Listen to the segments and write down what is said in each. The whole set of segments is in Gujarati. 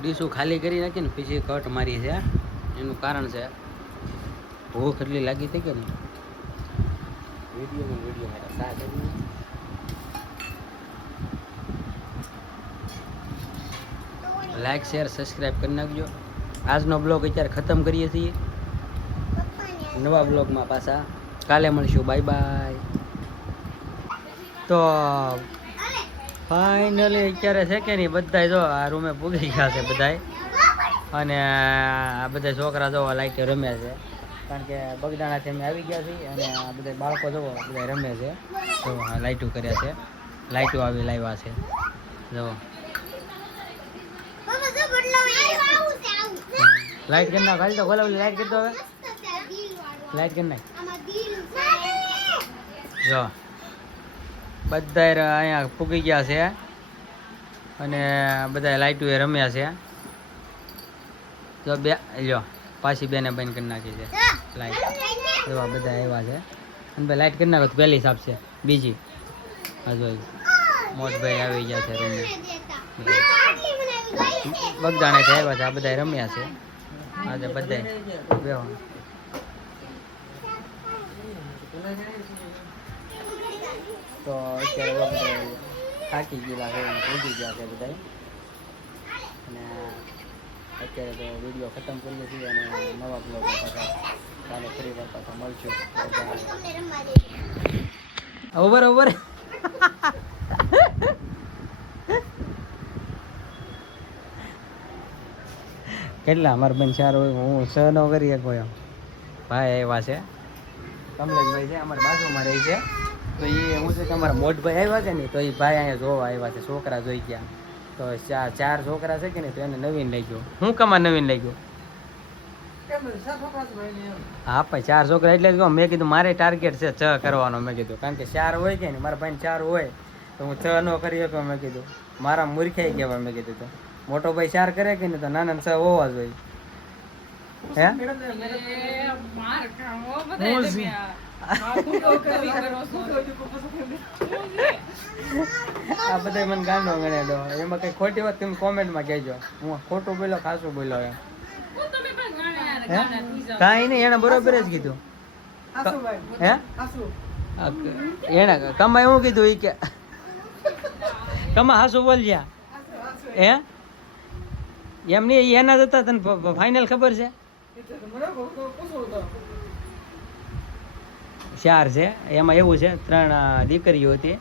ડીશું ખાલી કરી નાખી ને પછી કટ મારી છે. એનું કારણ છે ભૂખ એટલી લાગી હતી કે ને વિડીયો મારા સાથ લાઈક શેર સબસ્ક્રાઈબ કરી નાખજો. આજનો બ્લોગ અત્યારે ખતમ કરીએ છીએ. નવા બ્લોગમાં પાછા કાલે મળશું. Bye bye. તો ફાઇનલી અત્યારે છે કે નહીં બધા જો આ રૂમે પૂગી ગયા છે બધા. અને આ બધા છોકરા જોવા લાઈટે રમે છે કારણ કે બગદાણાથી અમે આવી ગયા છીએ. અને આ બધા બાળકો જોવો બધા રમે છે. જો લાઈટો કર્યા છે. લાઈટો આવી લાવ્યા છે. જો લાઈટ કરી નાખ. હાલ તો ગોલાવલી લાઈટ કરી દો. હવે લાઈટ કરી નાખ. જો બધા અહીંયા પૂગી ગયા છે અને બધા લાઈટો એ રમ્યા છે. જો બે લ્યો પાછી બેને બંધ કરી નાખી છે લાઈટ. એવા બધા આવ્યા છે અને ભાઈ લાઈટ કરી નાખો તો પહેલી સાપ છે બીજી. હજુ મોટભાઈ આવી ગયા છે રૂમે. બગદાણાથી આવ્યા છે. આ બધા રમ્યા છે આજે બધા બેહો. તો અત્યારે બધા થાકી ગયેલા છે ભૂગી ગયા છે બધા. અને અત્યારે તો વિડીયો ખતમ કરીએ છીએ અને નવા બ્લોગ પાછા કાલે ફરી વાર પાછા મળશું. ઓવર ઓવર કેટલા અમારે બેન 4 હોય હું 6 નો કરી શકો એમ. ભાઈ આવ્યા છે કમલેશભાઈ છે અમારી બાજુમાં રહી છે. તો એ હું છે તમારા મોટભાઈ આવ્યા છે ને તો એ ભાઈ અહીંયા જોવા આવ્યા છે. છોકરા જોઈ ગયા તો 4 છોકરા છે કે ને તો એને નવીન લઈ ગયો. હું કમા નવીન લઈ ગયો. હા પણ 4 છોકરા એટલે જ કહું. મેં કીધું મારે ટાર્ગેટ છે 6 કરવાનો. મેં કીધું કારણ કે 4 હોય કે ને મારા ભાઈ 4 હોય તો હું 6 નો કરી શકો. મેં કીધું મારા મૂર્ખાઈ કહેવાય. મેં કીધું તો મોટો ભાઈ 4 કરે કે ને તો નાના 6 હોવા જોઈએ. હે આ બધા મને ગાંડો ગણેલો. એમાં કઈ ખોટી વાત તમે કોમેન્ટમાં કહેજો. હું ખોટું બોલ્યો ખાસું બોલ્યો એમ. કાંઈ નહીં એને બરોબર જ કીધું. હે એને કમા એવું કીધું એ કે કમા હાસું બોલજ્યા. હે એમ નહીં એના જતા તને ફાઇનલ ખબર છે 4 છે. એમાં એવું છે 3 દીકરીઓ હતી.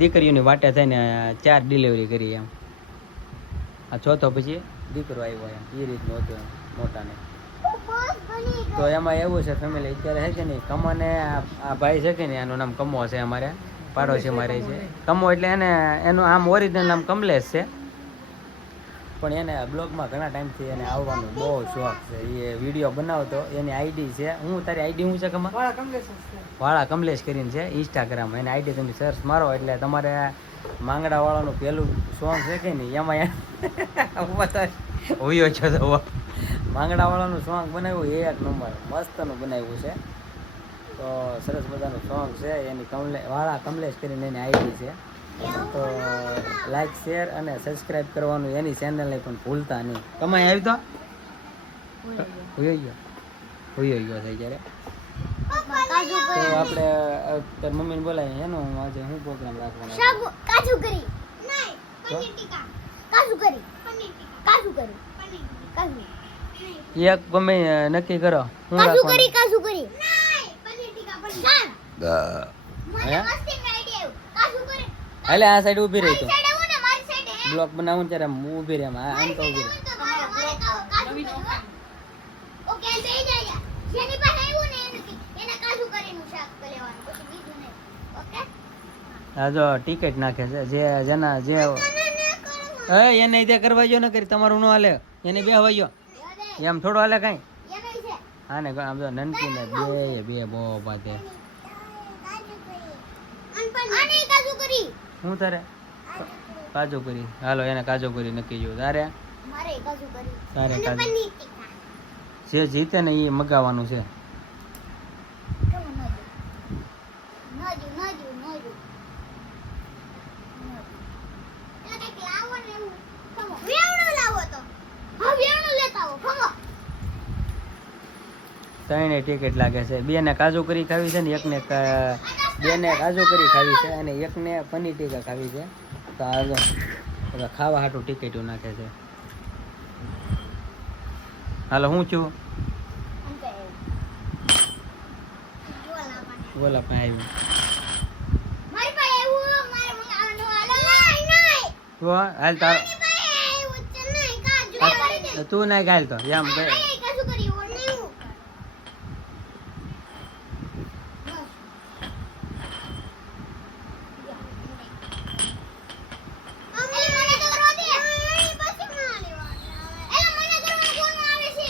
દીકરીઓની વાટે થઈને 4 ડિલિવરી કરી એમ. આ ચોથો પછી દીકરો આવ્યો એમ. એ રીતનું હતું એમ મોટાને. તો એમાં એવું છે ફેમિલી અત્યારે છે કે નહીં કમોને આ ભાઈ છે કે નહીં એનું નામ કમો છે. અમારે પાડોશીમાં રહે છે કમો. એટલે એને એનું આમ ઓરિજિનલ નામ કમલેશ છે. પણ એને બ્લોગમાં ઘણા ટાઈમથી એને આવવાનો બહુ શોખ છે. એ વિડીયો બનાવતો. એની આઈડી છે હું તારી આઈડી હું છે કમા વાળા કમલેશ કરીને છે ઇન્સ્ટાગ્રામ. એની આઈડી તમે સર્ચ મારો એટલે તમારે માંગડાવાળાનું પહેલું સોંગ છે કે નહીં એમાં હોયો છો તો માંગડાવાળાનું સોંગ બનાવ્યું 1 નંબર મસ્તનું બનાવ્યું છે. તો સરસ મજાનું સોંગ છે. એની વાળા કમલેશ કરીને એની આઈડી છે. તો લાઈક શેર અને સબસ્ક્રાઈબ કરવાનું એની ચેનલને પણ ભૂલતા નહીં. કમાઈ આવી તો હોઈ ગયો છે જ્યારે. તો આપણે તાર મમ્મીને બોલાવીએ એનો આજે શું પ્રોગ્રામ રાખવાનો? કાજુ કરી નહીં પનીર ટીકા. કાજુ કરી પનીર ટીકા. કાજુ કરી પનીર કાજુ એક ગમે નક્કી કરો. હું કાજુ રાખવાનું? કરી કાજુ કરી નહીં પનીર ટીકા પનીર. હે મસ્તી આઈડિયા કાજુ કરી. હાલે આ સાઈડ ઊભી રહી તો સાઈડ આવો ને મારી સાઈડ. બ્લોક બનાવું ત્યારે હું ઊભી રહે. આમ તો ઊભી રહે. ઓકે જઈ જાય. જેની પાસે આવ્યું ને એને કાજુ કરીનું શાક લેવાનું પછી બીજું નહીં. ઓકે હા જો ટિકિટ નાખે છે જે જેના જે એને તે કરવા જો ન કરી તમારું ન હાલે એને બે હવાઈ એમ થોડો હાલે કાંઈ. હા ને આમ તો નનકી ને બે બહુ બાતે. હું તારે કાજુ કરી હાલો એને કાજુ કરી નક્કી જો. તારે તારે કાજુ જે જીતે ને એ મગાવવાનું છે. ત્રણે ટિકિટ લાગે છે. બેને કાજુ કરી ખાવી છે ને એકને બેને કાજુ કરી ખાવી છે અને એકને પનીર ટીકા ખાવી છે. તો આગળ બધા ખાવા હાટું ટિકિટો નાખે છે. હાલો હું છું બોલા પણ આવ્યું મારી પાસે આવ્યું મારે મંગાવવાનું હાલો નહીં તો હાલ તાર મારી પાસે આવ્યું છે નહીં કાજુ કરી દે તું નહીં ગાલ તો એમ કે આય કાજુ કરી ઓર નહીં હું અમલી મને તો કરો દે પછી ના લેવા એલા મને તો કોણ આવે છે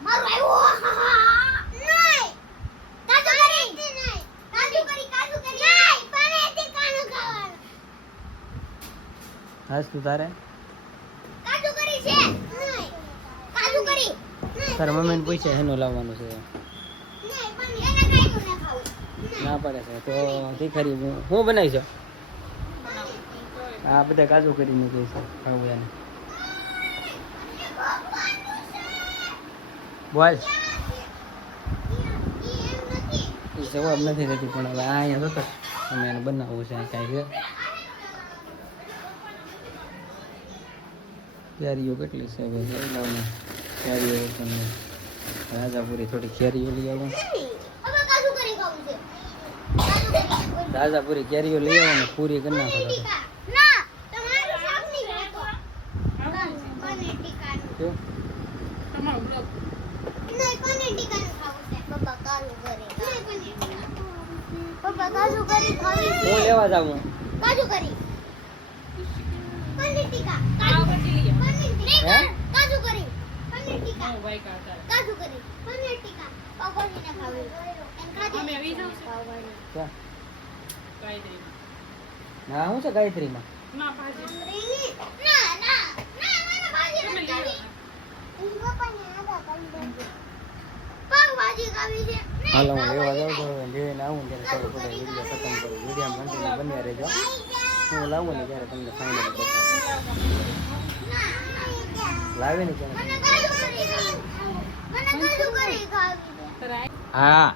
મારું આવ્યું નહીં કાજુ કરી નહીં કાજુ કરી નહીં પાણી ટીકાનું ખાવાનું હાસ તું તારે કાજુ કરી છે નહીં કાજુ કરી નહીં તારા મમ્મીને પૂછે એનું લાવવાનું છે નહીં પણ એને કાઈનું ના ખાવું ના પડે છે તો તીખરી હું બનાવી છે આ બધા કાજુ કરી મૂકે છે ખાવું એને બોલ એ જવાબ નથી રહેતી પણ હવે આ અહીંયા જતો અમે એને બનાવવું છે કાંઈ છે કેરીઓ કેટલી છે હવે લઈ લાવને કેરીઓ તમને રાજાપુરી થોડી કેરીઓ લઈ આવો હવે કાજુ કરી ખાવું છે કાજુ કરી રાજાપુરી કેરીઓ લઈ આવો ને પૂરી કરી નાખો તો. ટીકા ના તમારું શાક નહીં રહેતો પનીર ટીકાનું શું? નહીં પનીર ટીકાનું ખાવું છે પપ્પા કાજુ કરી નહીં પનીર ટીકા પપ્પા કાજુ કરી ખાવી છે હું લેવા જાઉં કાજુ કરી પનીર ટીકા કાજુ કરી પનીર ટીકા હે? કાજુ કરી પનીર ટીકા કાજુ કરી પનીર ટીકા પાવભાજીને ખાવી એમ ખાધી પાવભાજી ક્યાં? ના શું છે ગાયત્રીમાં ના ના ના મને ભાજી નથી ખાવી પપ્પાને આદા કરી દે પાવભાજી ખાવી છે હાલો હું લેવા જાઉં તો લઈને આવું ને ત્યારે થોડું થોડું વિડીયો ખતમ કરું વિડીયોમાં કન્ટિન્યુ બન્યા રહેજો હું લાવું ને ત્યારે તમને ફાઇનલ બતાવું લાવે ને ત્યારે મને કાજુ કરી ખાવી છે હા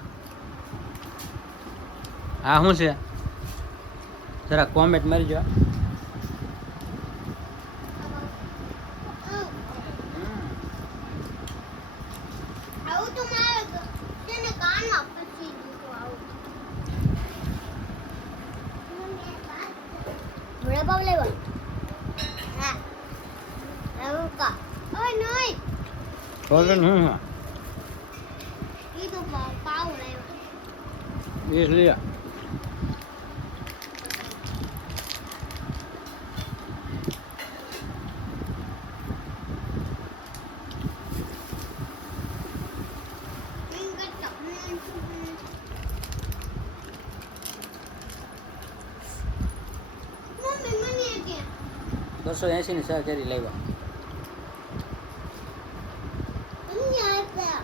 હા શું છે જરા કોમેન્ટ મારજો આવું તો મારે તેને કાનમાં પછી દીધું આવું વડાપાવ લેવા હા આવું કા ઓય નહીં બોલો ને હું ઈ તો પાવ લેવા બેસ લે મમ્મી મને કે 280 ની 4 કેરી લાવ્યા મમ્મી આપ્યા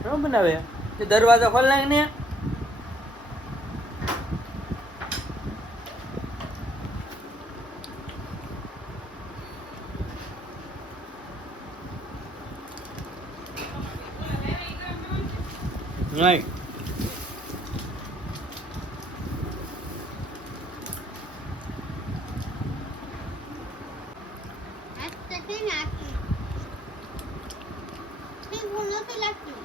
શું બનાવે તે દરવાજો ખોલ નાખ ને નહીં આ તો છે ને આટલી તે હું નથી લાગતી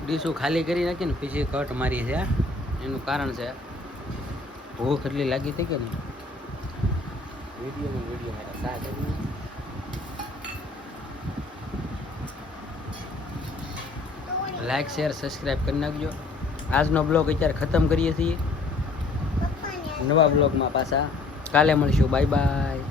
ડીશું ખાલી કરી નાખી ને પછી કટ મારી છે એનું કારણ છે ભૂખ એટલી લાગી હતી કે ને વિડીયો મારા સા કરી લાઈક શેર સબસ્ક્રાઈબ કરી નાખજો આજનો બ્લોગ અત્યારે ખતમ કરીએ છીએ પપ્પાને નવા બ્લોગમાં પાછા કાલે મળીશું બાય બાય